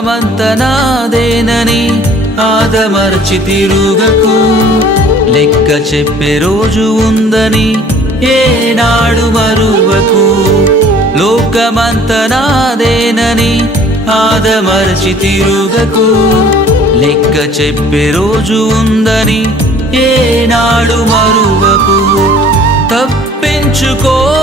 లోకమంత నాదేనని ఆదమర్చి తిరుగకు. లెక్క చెప్పే రోజు ఉందని ఏనాడు మరువకు. లోకమంత నాదేనని ఆదమర్చి తిరుగకు. లెక్క చెప్పే రోజు ఉందని ఏనాడు మరువకు. తప్పించుకో